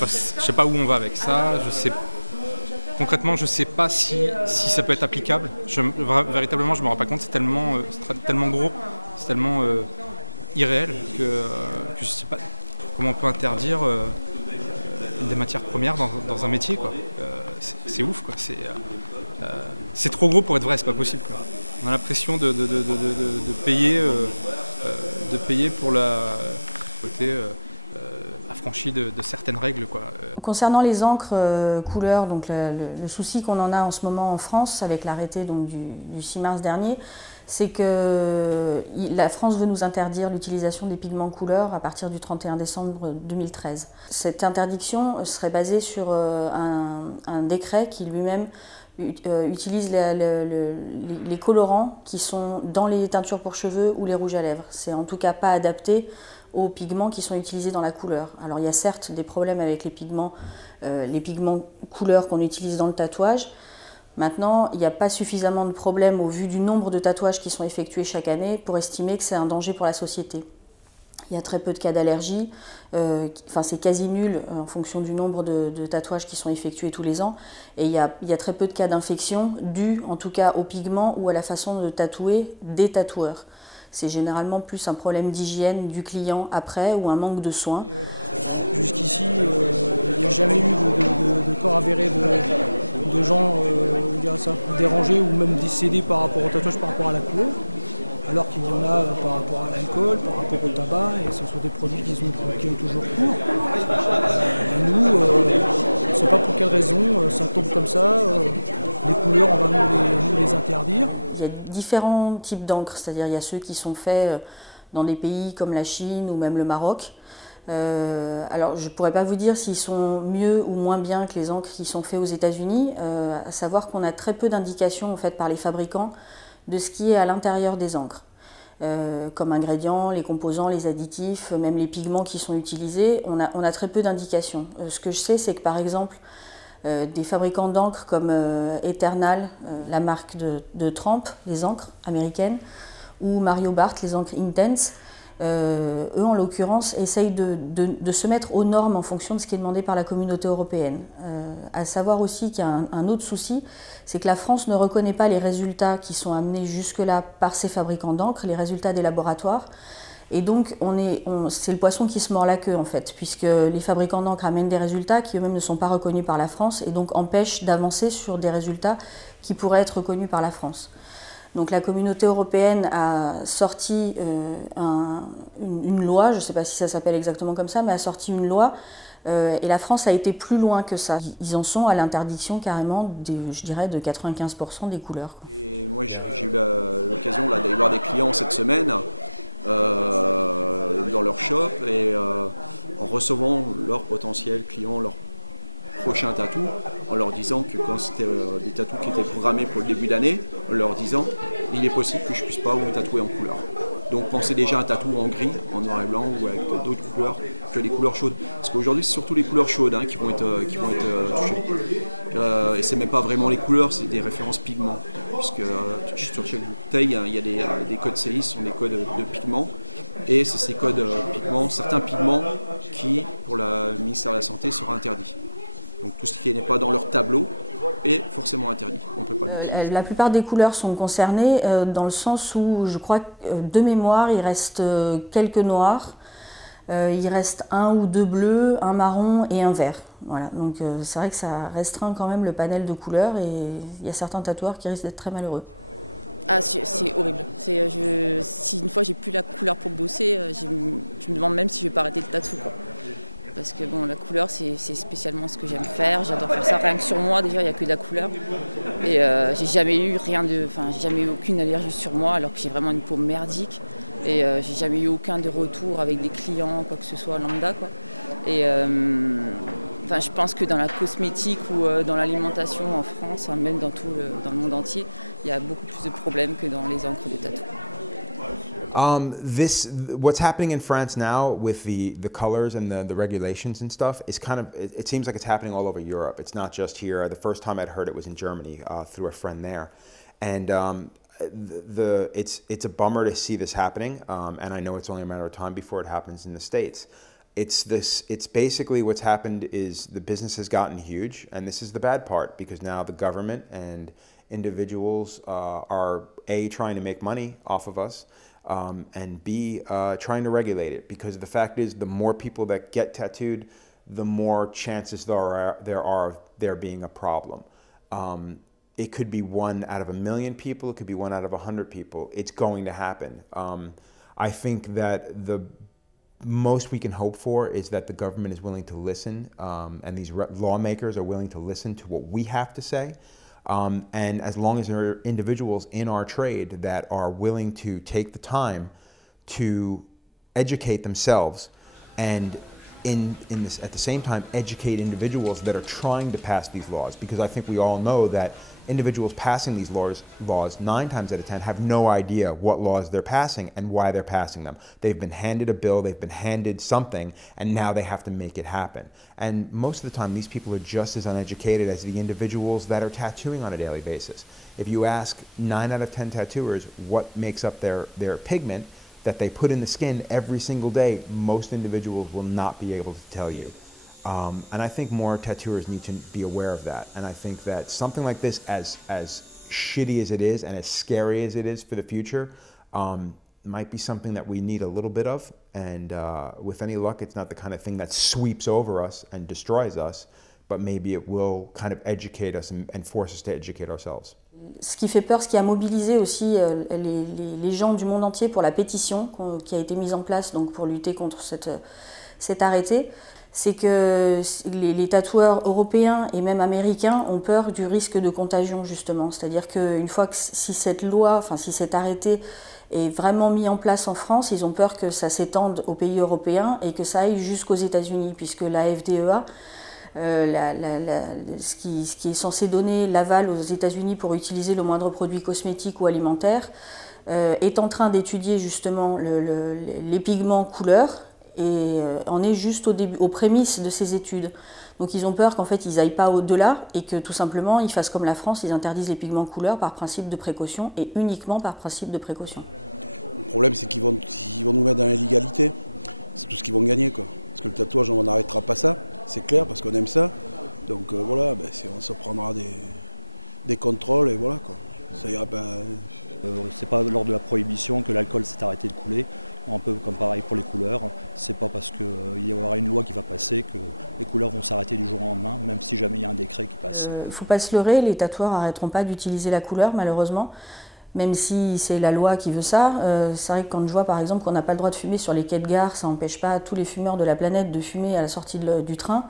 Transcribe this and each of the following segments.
je sais pas où on va avec ça. Concrètement, je ne sais pas si ça peut être applicable. Véritablement, je ne me rends pas compte. C'est tellement gros, c'est tellement irréel que je ne sais pas comment on peut interdire des matières premières dans un métier, quoi. C'est ouf, quoi. C'est trop gros pour être vrai, c'est pas possible, quoi. On a l'impression de payer pour la côté affranchi de certaines règles, quoi. Concernant les encres couleurs, donc le souci qu'on en a en ce moment en France avec l'arrêté du 6 mars dernier, c'est que la France veut nous interdire l'utilisation des pigments couleurs à partir du 31 décembre 2013. Cette interdiction serait basée sur un décret qui lui-même utilise les colorants qui sont dans les teintures pour cheveux ou les rouges à lèvres. C'est en tout cas pas adapté aux pigments qui sont utilisés dans la couleur. Alors il y a certes des problèmes avec les pigments couleurs qu'on utilise dans le tatouage. Maintenant, il n'y a pas suffisamment de problèmes au vu du nombre de tatouages qui sont effectués chaque année pour estimer que c'est un danger pour la société. Il y a très peu de cas d'allergie, c'est quasi nul en fonction du nombre de tatouages qui sont effectués tous les ans. Et il y a très peu de cas d'infection dus en tout cas aux pigments ou à la façon de tatouer des tatoueurs. C'est généralement plus un problème d'hygiène du client après ou un manque de soins. Jusqu'ici, il n'y a jamais eu de corps avéré de gens dérangés ou même décédés par rapport au tatouage, par rapport à la couleur. Alors qu'il y en a par rapport à l'alcool, par rapport au tabac, et ce sont des produits qui ont toujours cours. Et nous, on ne sait pas pour quelle raison, ça tombe comme ça, les couleurs, on va nous les interdire. Il y a différents types d'encre, c'est-à-dire il y a ceux qui sont faits dans des pays comme la Chine ou même le Maroc. Alors je ne pourrais pas vous dire s'ils sont mieux ou moins bien que les encres qui sont faits aux États-Unis, à savoir qu'on a très peu d'indications en fait, par les fabricants de ce qui est à l'intérieur des encres. Comme ingrédients, les composants, les additifs, même les pigments qui sont utilisés, on a très peu d'indications. Ce que je sais, c'est que par exemple, des fabricants d'encre comme Eternal, la marque de Tramp, les encres américaines, ou Mario Bart, les encres Intense, eux en l'occurrence essayent de se mettre aux normes en fonction de ce qui est demandé par la communauté européenne. À savoir aussi qu'il y a un autre souci, c'est que la France ne reconnaît pas les résultats qui sont amenés jusque-là par ces fabricants d'encre, les résultats des laboratoires. Et donc, c'est le poisson qui se mord la queue, en fait, puisque les fabricants d'encre amènent des résultats qui eux-mêmes ne sont pas reconnus par la France et donc empêchent d'avancer sur des résultats qui pourraient être reconnus par la France. Donc la communauté européenne a sorti une loi, je ne sais pas si ça s'appelle exactement comme ça, mais a sorti une loi et la France a été plus loin que ça. Ils en sont à l'interdiction carrément, je dirais, de 95% des couleurs. Et moi j'ai eu l'occasion d'aller voir des clients cette semaine dans leur shop et en recevant leurs potentiels clients, leurs prochains tatous, en leur disant que quand c'était des tatous qui étaient programmés pour le début d'année, en leur disant il est possible que je ne puisse pas vous tatouer en couleur. Donc pensez déjà à un tatou en gris, en noir et blanc ou avec d'autres couleurs que les couleurs chaudes. Parce qu'aujourd'hui c'est surtout les couleurs chaudes qui vont être touchées. Et c'est même pas vraiment les couleurs, c'est des références pigments. Puisque sur chaque bouteille, il y a des codes CI, ce sont des codes de pigments. Et c'est ces codes pigments, certains pigments qui, pour le ministère de la Santé, sera interdit. Donc tout ce qui n'est pas dans leur tableau est forcément interdit, on ne peut pas l'utiliser. La plupart des couleurs sont concernées dans le sens où je crois que de mémoire il reste quelques noirs, il reste un ou deux bleus, un marron et un vert. Voilà. Donc c'est vrai que ça restreint quand même le panel de couleurs et il y a certains tatoueurs qui risquent d'être très malheureux. Ah, c'est horrible. Si une fois j'ai plus la couleur pour bosser, je me demande même si je vais pas arrêter le tatou, quoi. Parce que bon, la couleur, c'est spécialement ce que j'aime faire. J'adore faire ça. Rien que sur moi, déjà, il n'y a que de la couleur. Et j'ai jamais eu j'ai jamais eu aucune allergie sur moi, alors que j'ai vraiment une peau merdique. Et j'ai jamais eu aucun de retour avec des clients, quoi que ce soit, lambda, quoi. Et je pense que dans la cosmétique ou dans l'alimentation en France, même dans le monde entier, il y a beaucoup plus de problèmes que dans les encres de tatou. What's happening in France now with the colors and the regulations and stuff is kind of, it seems like it's happening all over Europe. It's not just here. The first time I'd heard it was in Germany through a friend there. And it's a bummer to see this happening. And I know it's only a matter of time before it happens in the States. It's basically what's happened is the business has gotten huge, and this is the bad part, because now the government and individuals are A, trying to make money off of us, and B, trying to regulate it, because the fact is the more people that get tattooed, the more chances there are of there being a problem. It could be 1 out of 1 million people, it could be 1 out of 100 people. It's going to happen. I think that the most we can hope for is that the government is willing to listen, and these lawmakers are willing to listen to what we have to say. And as long as there are individuals in our trade that are willing to take the time to educate themselves and at the same time educate individuals that are trying to pass these laws, because I think we all know that individuals passing these laws 9 times out of 10 have no idea what laws they're passing and why they're passing them. They've been handed a bill, they've been handed something, and now they have to make it happen. And most of the time these people are just as uneducated as the individuals that are tattooing on a daily basis. If you ask 9 out of 10 tattooers what makes up their pigment that they put in the skin every single day, most individuals will not be able to tell you. And I think more tattooers need to be aware of that. And I think that something like this, as shitty as it is and as scary as it is for the future, might be something that we need a little bit of. And with any luck, it's not the kind of thing that sweeps over us and destroys us, but maybe it will kind of educate us and force us to educate ourselves. Ce qui fait peur, ce qui a mobilisé aussi les gens du monde entier pour la pétition qui a été mise en place donc, pour lutter contre cet arrêté, c'est que les tatoueurs européens et même américains ont peur du risque de contagion justement. C'est-à-dire qu'une fois que si cette loi, enfin si cet arrêté est vraiment mis en place en France, ils ont peur que ça s'étende aux pays européens et que ça aille jusqu'aux États-Unis, puisque la FDEA, ce qui est censé donner l'aval aux États-Unis pour utiliser le moindre produit cosmétique ou alimentaire, est en train d'étudier justement les pigments couleurs et en est juste aux prémices de ces études. Donc ils ont peur qu'en fait ils n'aillent pas au-delà et que tout simplement ils fassent comme la France, ils interdisent les pigments couleurs par principe de précaution et uniquement par principe de précaution. Le problème c'est qu'ils vont nous mettre dans l'illégalité, c'est tout ce qu'ils vont gagner quoi. Parce que le tatouage on n'arrêtera pas ça, c'est clair, parce qu'on aime ça. Donc voilà, on se prendra des contrôles et voilà quoi. Ça ira pas. C'est pas lors de la prohibition que l'alcool s'est arrêté de couler, un peu comme pareil pour les couleurs. C'est pas parce qu'il y aura une loi qui va passer que les couleurs vont s'arrêter du jour au lendemain, même si jamais il y a un décret qui passe. Faut pas se leurrer, les tatoueurs n'arrêteront pas d'utiliser la couleur malheureusement, même si c'est la loi qui veut ça. C'est vrai que quand je vois par exemple qu'on n'a pas le droit de fumer sur les quais de gare, ça n'empêche pas tous les fumeurs de la planète de fumer à la sortie du train.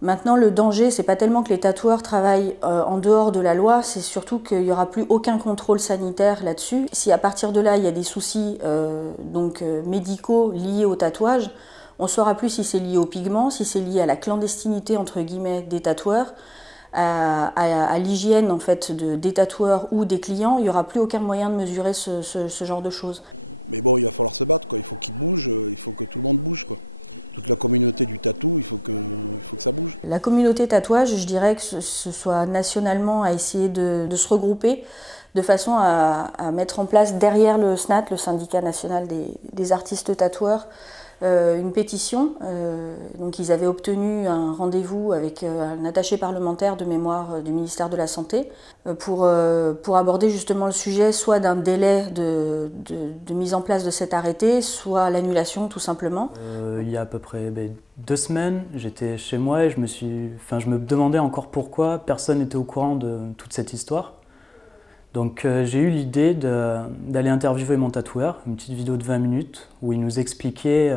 Maintenant, le danger, c'est pas tellement que les tatoueurs travaillent en dehors de la loi, c'est surtout qu'il n'y aura plus aucun contrôle sanitaire là-dessus. Si à partir de là, il y a des soucis médicaux liés au tatouage, on ne saura plus si c'est lié au pigment, si c'est lié à la clandestinité entre guillemets des tatoueurs, à l'hygiène en fait des tatoueurs ou des clients. Il n'y aura plus aucun moyen de mesurer ce genre de choses. Mais bon, il va falloir se battre, quoi. Il faut qu'ils bougent, il faut que tout le monde bouge, quoi. Toute la communauté du tatou, il faut que ça bouge. La communauté tatouage, je dirais que ce soit nationalement à essayer de se regrouper de façon à mettre en place derrière le SNAT, le syndicat national des artistes tatoueurs, une pétition. Donc ils avaient obtenu un rendez-vous avec un attaché parlementaire de mémoire du ministère de la Santé pour aborder justement le sujet soit d'un délai de mise en place de cet arrêté, soit l'annulation tout simplement. Il y a à peu près 2 semaines, j'étais chez moi et je me demandais encore pourquoi personne n'était au courant de toute cette histoire. Donc j'ai eu l'idée d'aller interviewer mon tatoueur, une petite vidéo de 20 minutes où il nous expliquait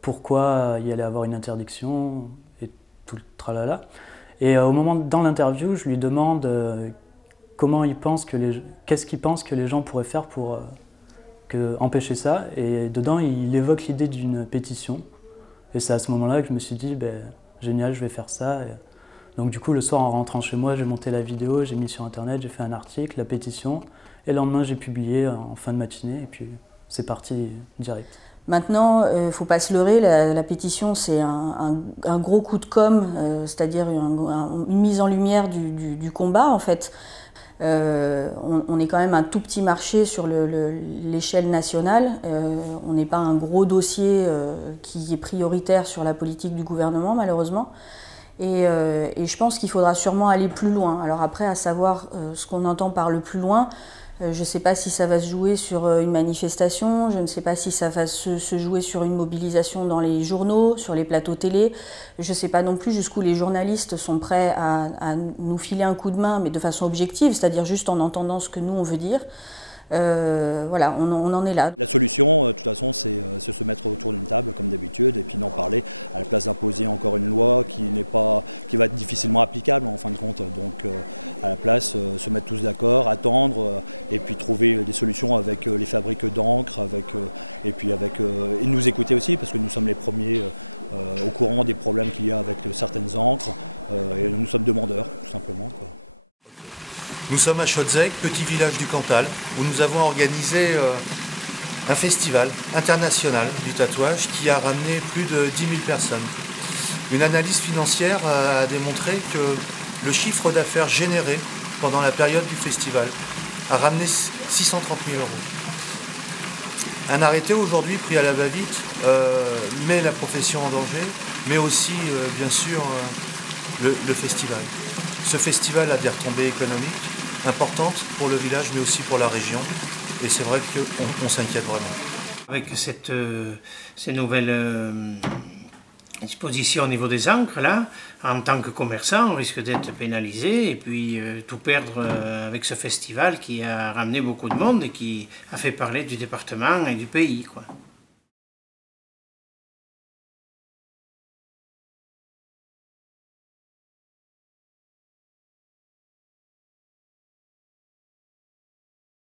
pourquoi il y allait avoir une interdiction et tout le tralala. Et dans l'interview, je lui demande qu'est-ce qu'il pense que les gens pourraient faire pour empêcher ça. Et dedans, il évoque l'idée d'une pétition. Et c'est à ce moment-là que je me suis dit, génial, je vais faire ça. Donc du coup, le soir, en rentrant chez moi, j'ai monté la vidéo, j'ai mis sur Internet, j'ai fait un article, la pétition. Et le lendemain, j'ai publié en fin de matinée. Et puis, c'est parti direct. Maintenant, il ne faut pas se leurrer, la pétition, c'est un gros coup de com', c'est-à-dire une mise en lumière du combat, en fait. On est quand même un tout petit marché sur l'échelle nationale. On n'est pas un gros dossier qui est prioritaire sur la politique du gouvernement, malheureusement. Et je pense qu'il faudra sûrement aller plus loin. Alors après, à savoir ce qu'on entend par le plus loin, je ne sais pas si ça va se jouer sur une manifestation, je ne sais pas si ça va se jouer sur une mobilisation dans les journaux, sur les plateaux télé. Je ne sais pas non plus jusqu'où les journalistes sont prêts à nous filer un coup de main, mais de façon objective, c'est-à-dire juste en entendant ce que nous on veut dire. Voilà, on en est là. La solution, de toute façon, c'est se mettre autour d'une table, comme d'habitude, et puis d'en parler, à la place d'imposer encore une loi qui va être difficilement applicable, en fin de compte. Donc, à la place, se mettre tous d'accord, attendre, et puis trouver des solutions avec les fabriques d'encre, et nous écouter aussi, parce que nous sommes les premiers au courant des problèmes qu'il y a avec certaines encres, et nous sommes demandeurs, tout simplement, quoi. Nous sommes à Schotzeg, petit village du Cantal, où nous avons organisé un festival international du tatouage qui a ramené plus de 10 000 personnes. Une analyse financière a démontré que le chiffre d'affaires généré pendant la période du festival a ramené 630 000 €. Un arrêté aujourd'hui pris à la va-vite met la profession en danger, mais aussi bien sûr le festival. Ce festival a des retombées économiques importantes pour le village, mais aussi pour la région. Et c'est vrai qu'on s'inquiète vraiment. Avec ces nouvelles dispositions au niveau des encres, là, en tant que commerçant, on risque d'être pénalisé et puis tout perdre avec ce festival qui a ramené beaucoup de monde et qui a fait parler du département et du pays, quoi.